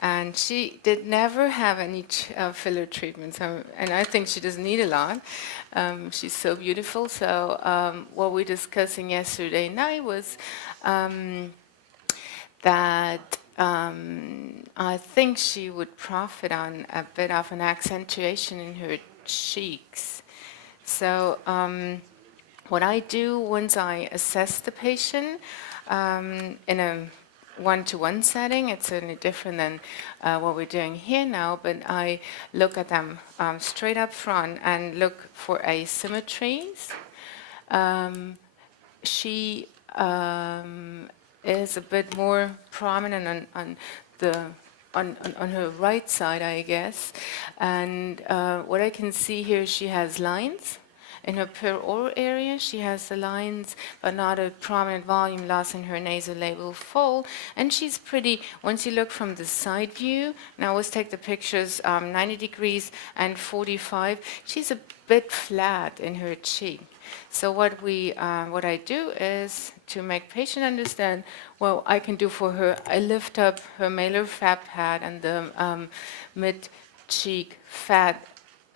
and she did never have any filler treatments, and I think she doesn't need a lot. She's so beautiful. So what we're discussing yesterday night was that I think she would profit on a bit of an accentuation in her cheeks. So what I do once I assess the patient in a one-to-one setting, it's certainly different than what we're doing here now, but I look at them straight up front and look for asymmetries. She is a bit more prominent on her right side, I guess. And what I can see here, she has lines. In her peroral area, she has the lines, but not a prominent volume loss in her nasolabial fold. And she's pretty, once you look from the side view, now let's take the pictures 90 degrees and 45, she's a bit flat in her cheek. So what I do is to make patient understand, well, I can do for her, I lift up her malar fat pad and the mid-cheek fat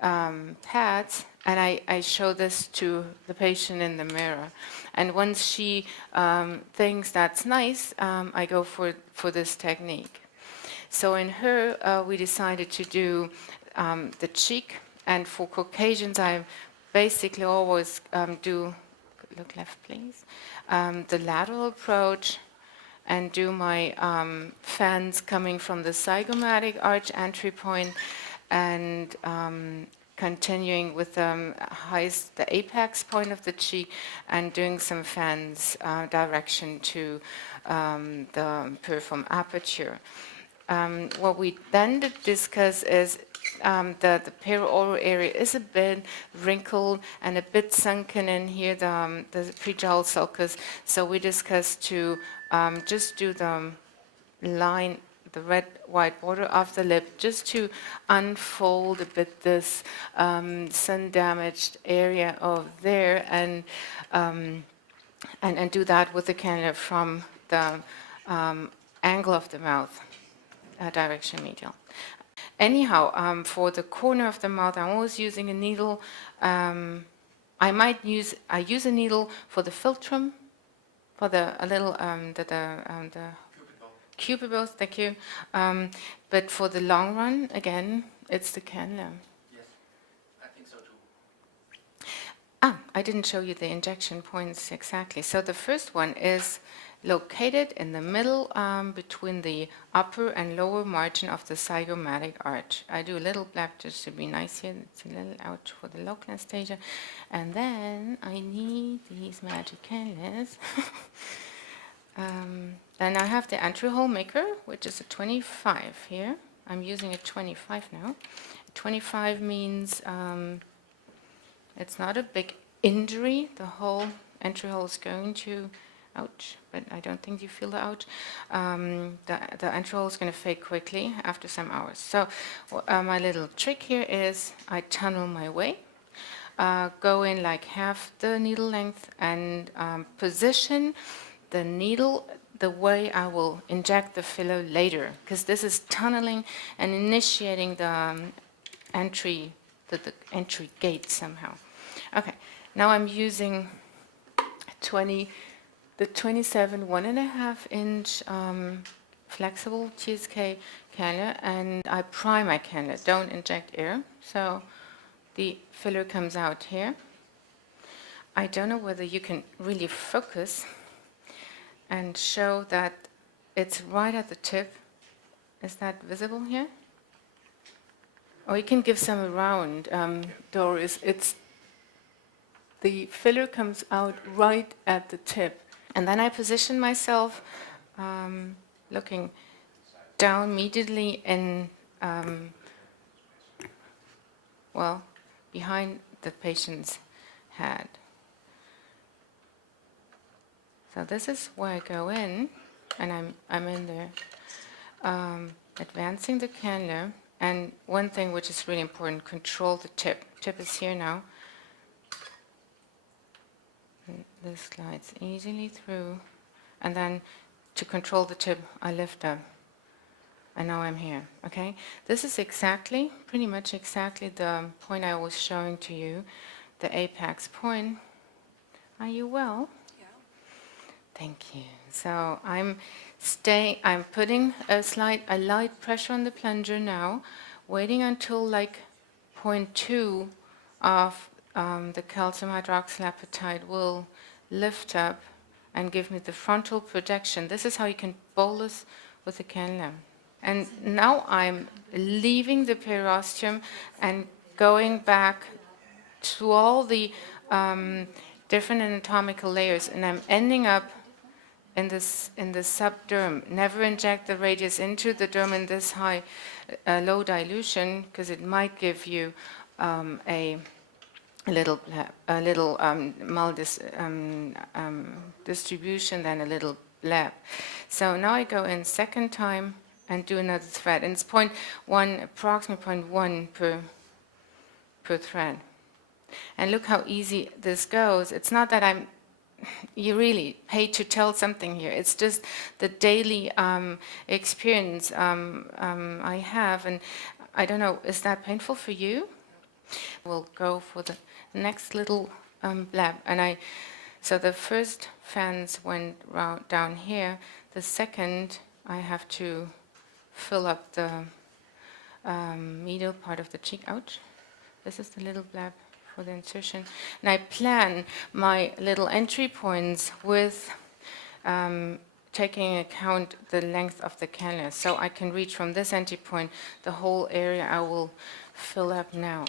pads, and I show this to the patient in the mirror. And once she thinks that's nice, I go for this technique. So in her, we decided to do the cheek, and for Caucasians, I basically always do, look left please, the lateral approach, and do my fans coming from the zygomatic arch entry point, and continuing with the apex point of the cheek, and doing some fans direction to the piriform aperture. What we then discuss is the peroral area is a bit wrinkled and a bit sunken in here, the prejowl sulcus. So we discussed to just do the line, the red white border of the lip, just to unfold a bit this sun damaged area of there, and do that with the cannula from the angle of the mouth, direction medial. Anyhow, for the corner of the mouth, I'm always using a needle. I use a needle for the philtrum, for the cupid bones, thank you. But for the long run, again, it's the cannula. Yes, I think so too. I didn't show you the injection points exactly. So the first one is located in the middle between the upper and lower margin of the zygomatic arch. I do a little black just to be nice here. It's a little out for the local anesthesia. And then I need these magic cannulas. Then I have the entry hole maker, which is a 25 here. I'm using a 25 now. 25 means it's not a big injury. The whole entry hole is going to, ouch, but I don't think you feel the ouch. The entry hole is going to fade quickly after some hours. So my little trick here is I tunnel my way, go in like half the needle length, and position the needle the way I will inject the filler later, because this is tunneling and initiating the entry, the entry gate somehow. Okay, now I'm using the 27 1.5 inch flexible TSK cannula, and I pry my cannula, don't inject air. So the filler comes out here. I don't know whether you can really focus and show that it's right at the tip. Is that visible here? Or you can give some around, Doris. It's the filler comes out right at the tip. And then I position myself looking down immediately in, well, behind the patient's head. So this is where I go in, and I'm in there, advancing the cannula. And one thing which is really important, control the tip. Tip is here now. And this slides easily through. And then to control the tip, I lift up. and now I'm here, okay? This is exactly, pretty much exactly the point I was showing to you, the apex point. Are you well? Yeah. Thank you. So I'm putting a light pressure on the plunger now, waiting until like 0.2 of the calcium hydroxylapatite will lift up and give me the frontal projection. This is how you can bolus with the cannula. And now I'm leaving the periosteum and going back to all the different anatomical layers, and I'm ending up in the subderm. Never inject the radius into the derm in this low dilution, because it might give you a little distribution, then a little bleb. So now I go in second time and do another thread, and it's approximately 0.1 per thread. And look how easy this goes. It's not that you really hate to tell something here. It's just the daily experience I have. And I don't know, is that painful for you? We'll go for the next little blab. So the first fans went down here. The second, I have to fill up the medial part of the cheek. Ouch. This is the little blab for the insertion. And I plan my little entry points with taking account the length of the cannula. So I can reach from this entry point the whole area I will fill up now.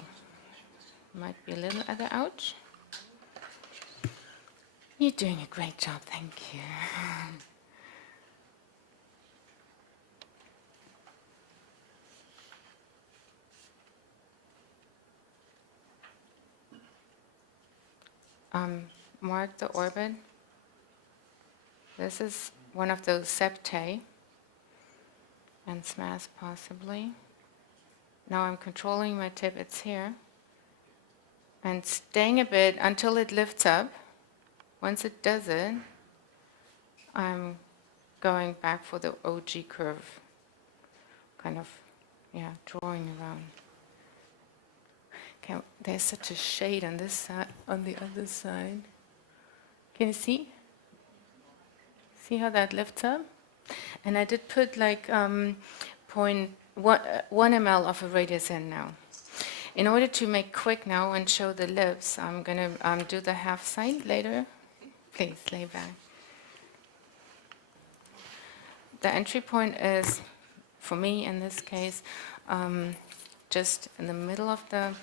Might be a little other ouch. You're doing a great job, thank you. Mark the orbit. This is one of those septae and SMAS possibly. Now I'm controlling my tip, it's here. And staying a bit until it lifts up. Once it does it, I'm going back for the OG curve. Kind of, drawing around. Okay, there's such a shade on this side, on the other side. Can you see? See how that lifts up? And I did put like 0.1 ml of a radius in now. In order to make quick now and show the lips, I'm going to do the half side later. Please lay back. The entry point is, for me in this case, just in the middle of the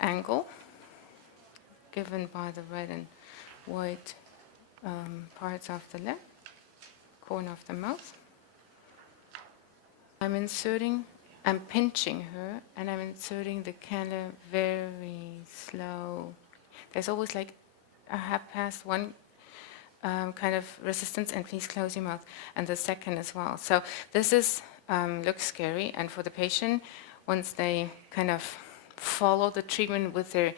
angle given by the red and white parts of the lip, corner of the mouth. I'm pinching her, and I'm inserting the cannula very slow. There's always like a half past one kind of resistance, and please close your mouth, and the second as well. So this is looks scary, and for the patient, once they kind of follow the treatment with their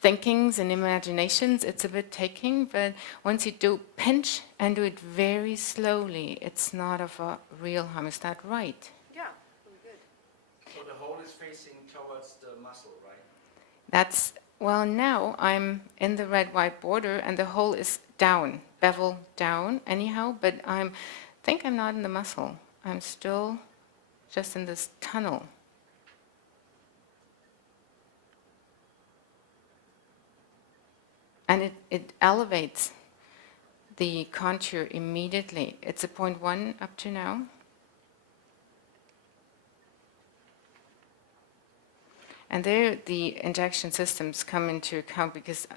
thinkings and imaginations, it's a bit taking, but once you do pinch and do it very slowly, it's not of a real harm. Is that right? Yeah, really good. So the hole is facing towards the muscle, right? Well, now I'm in the red-white border, and the hole is down, bevel down anyhow, but I think I'm not in the muscle. I'm still just in this tunnel. And it elevates the contour immediately. It's a 0.1 up to now. And there the injection systems come into account, because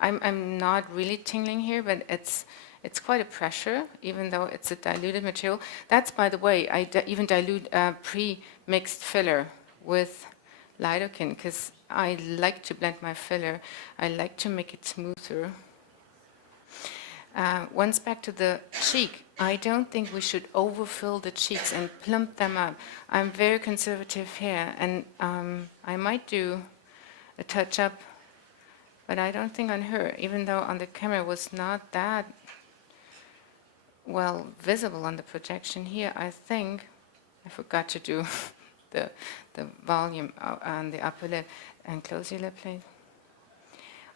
I'm not really tingling here, but it's quite a pressure, even though it's a diluted material. That's, by the way, I even dilute pre-mixed filler with lidocaine, because I like to blend my filler. I like to make it smoother. Once back to the cheek, I don't think we should overfill the cheeks and plump them up. I'm very conservative here, and I might do a touch-up, but I don't think on her, even though on the camera it was not that well visible on the projection here. I think I forgot to do the, the volume on the upper lip. And close your lip, please.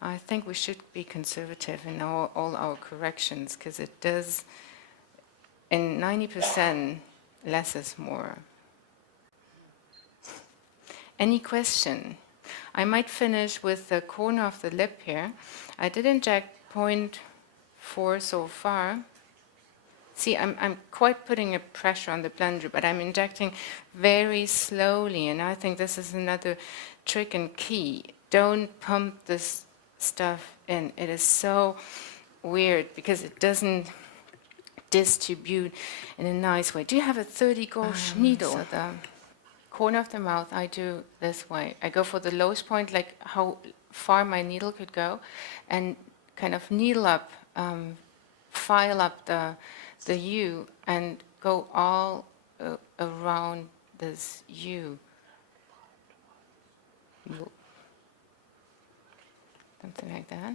I think we should be conservative in all our corrections, because it does, in 90%, less is more. Any question? I might finish with the corner of the lip here. I did inject 0.4 so far. See, I'm quite putting a pressure on the plunger, but I'm injecting very slowly, and I think this is another trick and key. Don't pump this stuff in. It is so weird because it doesn't distribute in a nice way. Do you have a 30 gauge needle? So the corner of the mouth, I do this way. I go for the lowest point, like how far my needle could go, and kind of needle up, file up the U and go all around this U. Something like that.